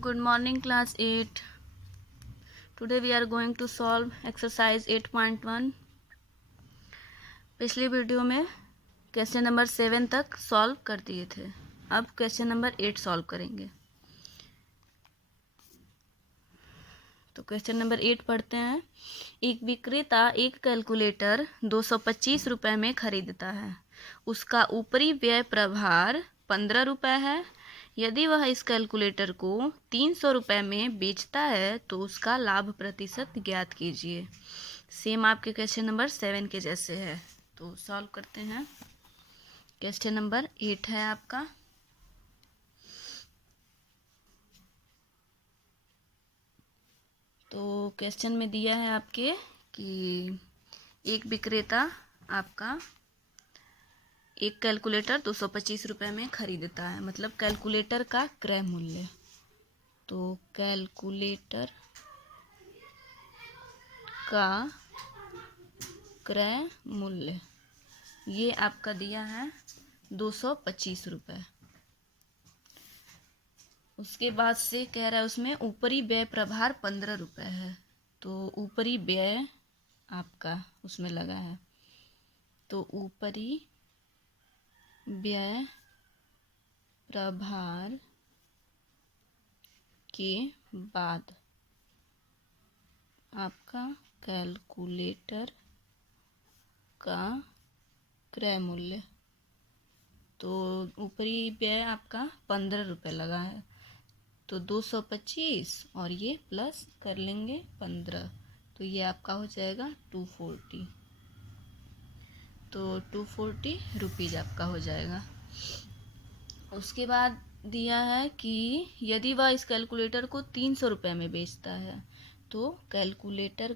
Good morning, class 8. Today we are going to solve exercise 8.1. पिछली video में question number 7 तक solve कर दिए थे. अब क्वेश्चन नंबर 8 सॉल्व करेंगे. तो क्वेश्चन नंबर 8 पढ़ते हैं. एक विक्रेता एक कैलकुलेटर 225 रुपये में खरीदता है. उसका ऊपरी व्यय प्रभार 15 रुपये है. यदि वह इस कैलकुलेटर को 300 रुपये में बेचता है तो उसका लाभ प्रतिशत ज्ञात कीजिए. सेम आपके क्वेश्चन नंबर 7 के जैसे है. तो सॉल्व करते हैं. क्वेश्चन नंबर 8 है आपका. तो क्वेश्चन में दिया है आपके कि एक विक्रेता आपका एक कैलकुलेटर 225 रुपये में खरीदता है. मतलब कैलकुलेटर का क्रय मूल्य. तो कैलकुलेटर का क्रय मूल्य ये आपका दिया है 225 रुपये. उसके बाद से कह रहा है उसमें ऊपरी व्यय प्रभार 15 रुपये है. तो ऊपरी व्यय आपका उसमें लगा है. तो ऊपरी व्यय प्रभार के बाद आपका कैलकुलेटर का क्रय मूल्य. तो ऊपरी व्यय आपका 15 रुपये लगा है. तो 225 और ये प्लस कर लेंगे 15. तो ये आपका हो जाएगा 240. तो 240 रुपीज़ आपका हो जाएगा. उसके बाद दिया है कि यदि वह इस कैलकुलेटर को 300 रुपये में बेचता है तो कैलकुलेटर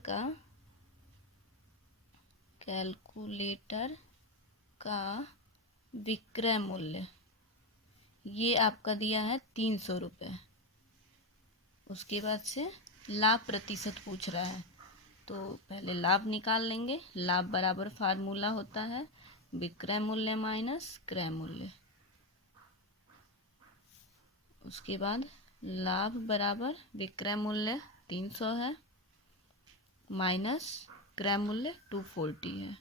का विक्रय मूल्य ये आपका दिया है 300 रुपये. उसके बाद से लाभ प्रतिशत पूछ रहा है. तो पहले लाभ निकाल लेंगे. लाभ बराबर फार्मूला होता है विक्रय मूल्य माइनस क्रय मूल्य. उसके बाद लाभ बराबर विक्रय मूल्य 300 है माइनस क्रय मूल्य 240 है.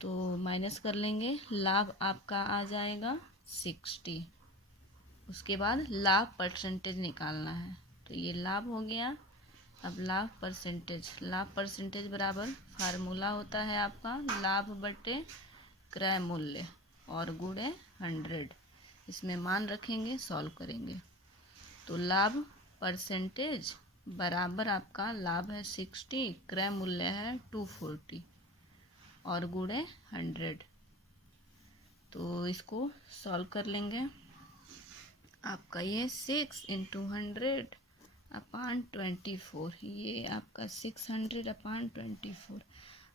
तो माइनस कर लेंगे. लाभ आपका आ जाएगा 60. उसके बाद लाभ परसेंटेज निकालना है. तो ये लाभ हो गया. अब लाभ परसेंटेज बराबर फार्मूला होता है आपका लाभ बटे क्रय मूल्य और गुणे 100. इसमें मान रखेंगे, सॉल्व करेंगे. तो लाभ परसेंटेज बराबर आपका लाभ है 60, क्रय मूल्य है 240 और गुणे 100. तो इसको सॉल्व कर लेंगे. आपका ये 6 × 100 अपान 24. ये आपका 600 अपान 24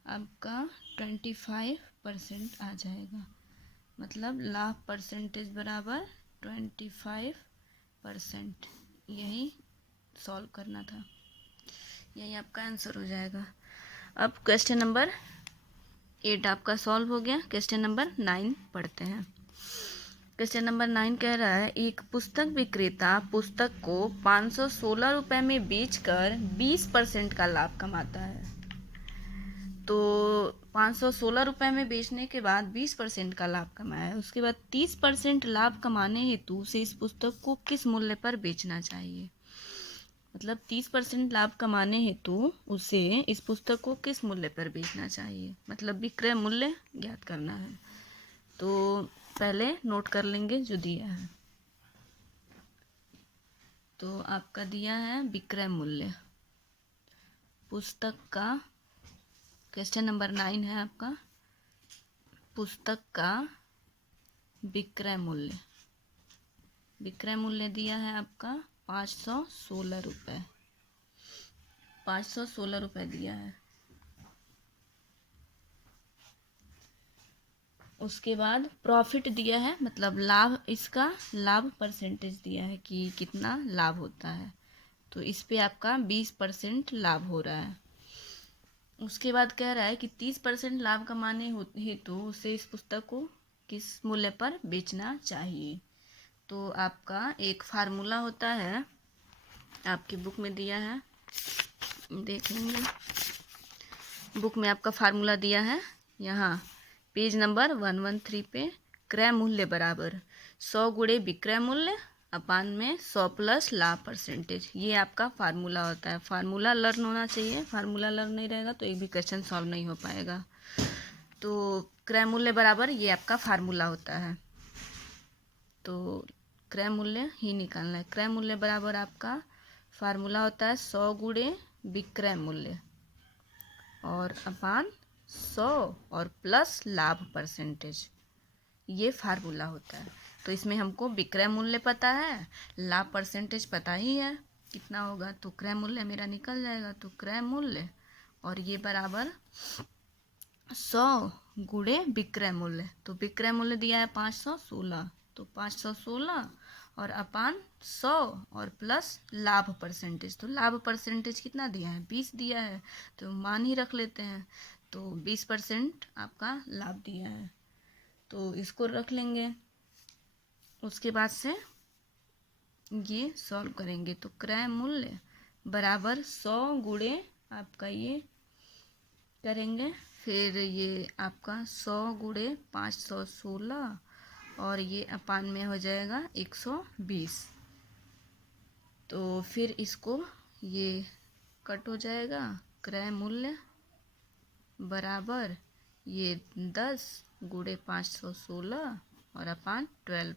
आपका 25% आ जाएगा. मतलब लाभ परसेंटेज बराबर 25%. यही सॉल्व करना था. यही आपका आंसर हो जाएगा. अब क्वेश्चन नंबर 8 आपका सॉल्व हो गया. क्वेश्चन नंबर 9 पढ़ते हैं. क्वेश्चन नंबर 9 कह रहा है एक पुस्तक विक्रेता पुस्तक को 516 रुपये में बेचकर 20% का लाभ कमाता है. तो 516 रुपये में बेचने के बाद 20% का लाभ कमाया है. उसके बाद 30% लाभ कमाने हेतु उसे इस पुस्तक को किस मूल्य पर बेचना चाहिए. मतलब 30% लाभ कमाने हेतु उसे इस पुस्तक को किस मूल्य पर बेचना चाहिए. मतलब विक्रय मूल्य ज्ञात करना है. तो पहले नोट कर लेंगे जो दिया है. तो आपका दिया है विक्रय मूल्य पुस्तक का. क्वेश्चन नंबर 9 है आपका पुस्तक का विक्रय मूल्य. विक्रय मूल्य दिया है आपका 516 रुपये. 516 रुपये दिया है. उसके बाद प्रॉफिट दिया है. मतलब लाभ, इसका लाभ परसेंटेज दिया है कि कितना लाभ होता है. तो इस पे आपका 20% लाभ हो रहा है. उसके बाद कह रहा है कि 30% लाभ कमाने हेतु उसे इस पुस्तक को किस मूल्य पर बेचना चाहिए. तो आपका एक फार्मूला होता है, आपकी बुक में दिया है, देख लेंगे। बुक में आपका फार्मूला दिया है यहाँ पेज नंबर 113 पे। क्रय मूल्य बराबर 100 गुणे विक्रय मूल्य अपान में 100 प्लस लाभ परसेंटेज। ये आपका फार्मूला होता है। फार्मूला लर्न होना चाहिए, फार्मूला लर्न नहीं रहेगा तो एक भी क्वेश्चन सॉल्व नहीं हो पाएगा। तो क्रय मूल्य बराबर ये आपका फार्मूला होता है, तो क्रय मूल्य ही निकालना है। क्रय मूल्य बराबर आपका फार्मूला होता है 100 गुणे विक्रय मूल्य और अपान 100 और प्लस लाभ परसेंटेज, ये फार्मूला होता है। तो इसमें हमको विक्रय मूल्य पता है, लाभ परसेंटेज पता ही है कितना होगा, तो क्रय मूल्य मेरा निकल जाएगा। तो क्रय मूल्य और ये बराबर 100 गुणे विक्रय मूल्य, तो विक्रय मूल्य दिया है 516, तो 516 और अपान 100 और प्लस लाभ परसेंटेज, तो लाभ परसेंटेज कितना दिया है 20 दिया है, तो मान ही रख लेते हैं। तो 20% आपका लाभ दिया है, तो इसको रख लेंगे। उसके बाद से ये सॉल्व करेंगे, तो क्रय मूल्य बराबर 100 गुणे आपका ये करेंगे, फिर ये आपका 100 गुणे 516 और ये अपान में हो जाएगा 120। तो फिर इसको ये कट हो जाएगा। क्रय मूल्य बराबर ये 10 गुणे 516 और अपान 12।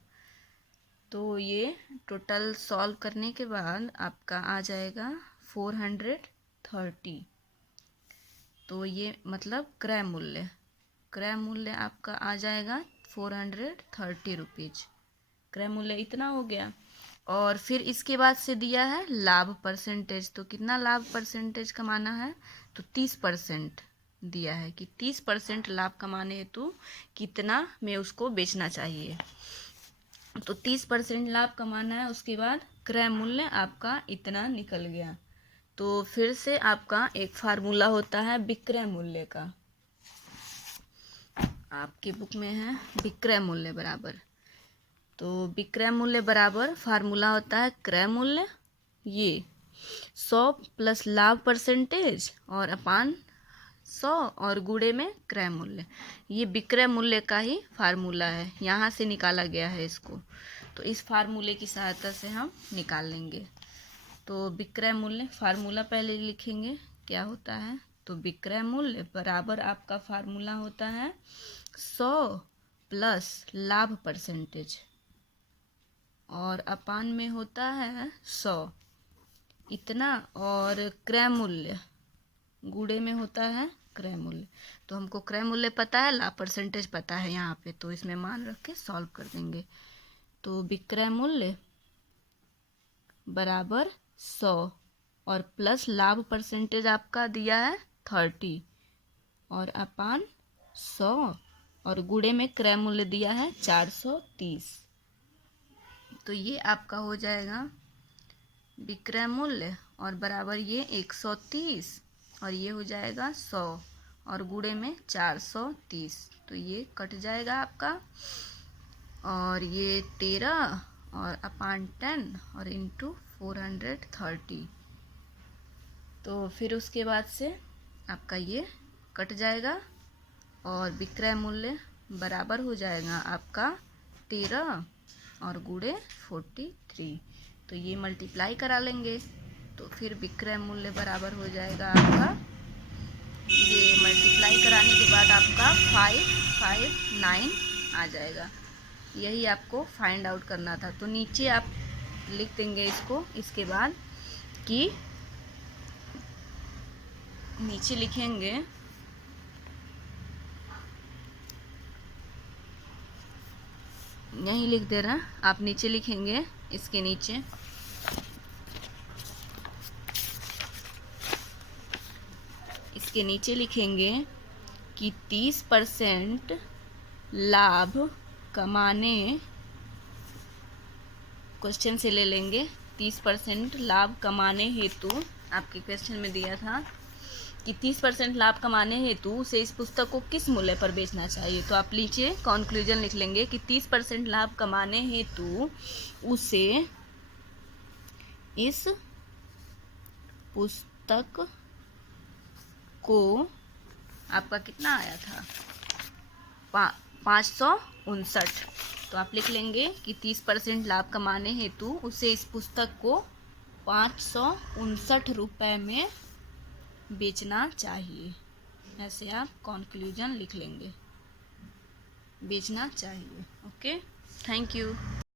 तो ये टोटल सॉल्व करने के बाद आपका आ जाएगा 430। तो ये मतलब क्रय मूल्य आपका आ जाएगा 430 रुपीज। क्रय मूल्य इतना हो गया। और फिर इसके बाद से दिया है लाभ परसेंटेज, तो कितना लाभ परसेंटेज कमाना है, तो 30% दिया है कि 30% लाभ कमाने हेतु कितना में उसको बेचना चाहिए, तो 30% लाभ कमाना है। उसके बाद क्रय मूल्य आपका इतना निकल गया। तो फिर से आपका एक फार्मूला होता है विक्रय मूल्य का, आपके बुक में है विक्रय मूल्य बराबर, तो विक्रय मूल्य बराबर फार्मूला होता है क्रय मूल्य ये 100 प्लस लाभ परसेंटेज और अपान 100 और गुणे में क्रय मूल्य। ये विक्रय मूल्य का ही फार्मूला है, यहाँ से निकाला गया है इसको, तो इस फार्मूले की सहायता से हम निकाल लेंगे। तो विक्रय मूल्य फार्मूला पहले लिखेंगे क्या होता है, तो विक्रय मूल्य बराबर आपका फार्मूला होता है 100 प्लस लाभ परसेंटेज और अपान में होता है 100 इतना, और क्रय मूल्य गुणे में होता है क्रय मूल्य। तो हमको क्रय मूल्य पता है, लाभ परसेंटेज पता है यहाँ पे, तो इसमें मान रख के सॉल्व कर देंगे। तो विक्रय मूल्य बराबर 100 और प्लस लाभ परसेंटेज आपका दिया है 30 और अपान 100 और गुणे में क्रय मूल्य दिया है 430। तो ये आपका हो जाएगा विक्रय मूल्य और बराबर ये 130 और ये हो जाएगा 100 और गुणे में 430, तो ये कट जाएगा आपका, और ये 13 और अपान 10 और इंटू 430। तो फिर उसके बाद से आपका ये कट जाएगा और विक्रय मूल्य बराबर हो जाएगा आपका 13 और गुणे 43। तो ये मल्टीप्लाई करा लेंगे, तो फिर विक्रय मूल्य बराबर हो जाएगा आपका, ये मल्टीप्लाई कराने के बाद आपका 559 आ जाएगा। यही आपको फाइंड आउट करना था। तो नीचे आप लिख देंगे इसको, इसके बाद कि नीचे लिखेंगे यहीं लिख दे रहा, आप नीचे लिखेंगे इसके नीचे लिखेंगे कि 30% लाभ कमाने, क्वेश्चन से ले लेंगे, 30% लाभ कमाने हेतु आपके क्वेश्चन में दिया था कि 30% लाभ कमाने हेतु उसे इस पुस्तक को किस मूल्य पर बेचना चाहिए। तो आप नीचे कंक्लूजन लिख लेंगे कि 30% लाभ कमाने हेतु उसे इस पुस्तक को, आपका कितना आया था 559, तो आप लिख लेंगे कि 30% लाभ कमाने हेतु उसे इस पुस्तक को 559 रुपये में बेचना चाहिए। ऐसे आप कंक्लूजन लिख लेंगे, बेचना चाहिए। Okay, thank you.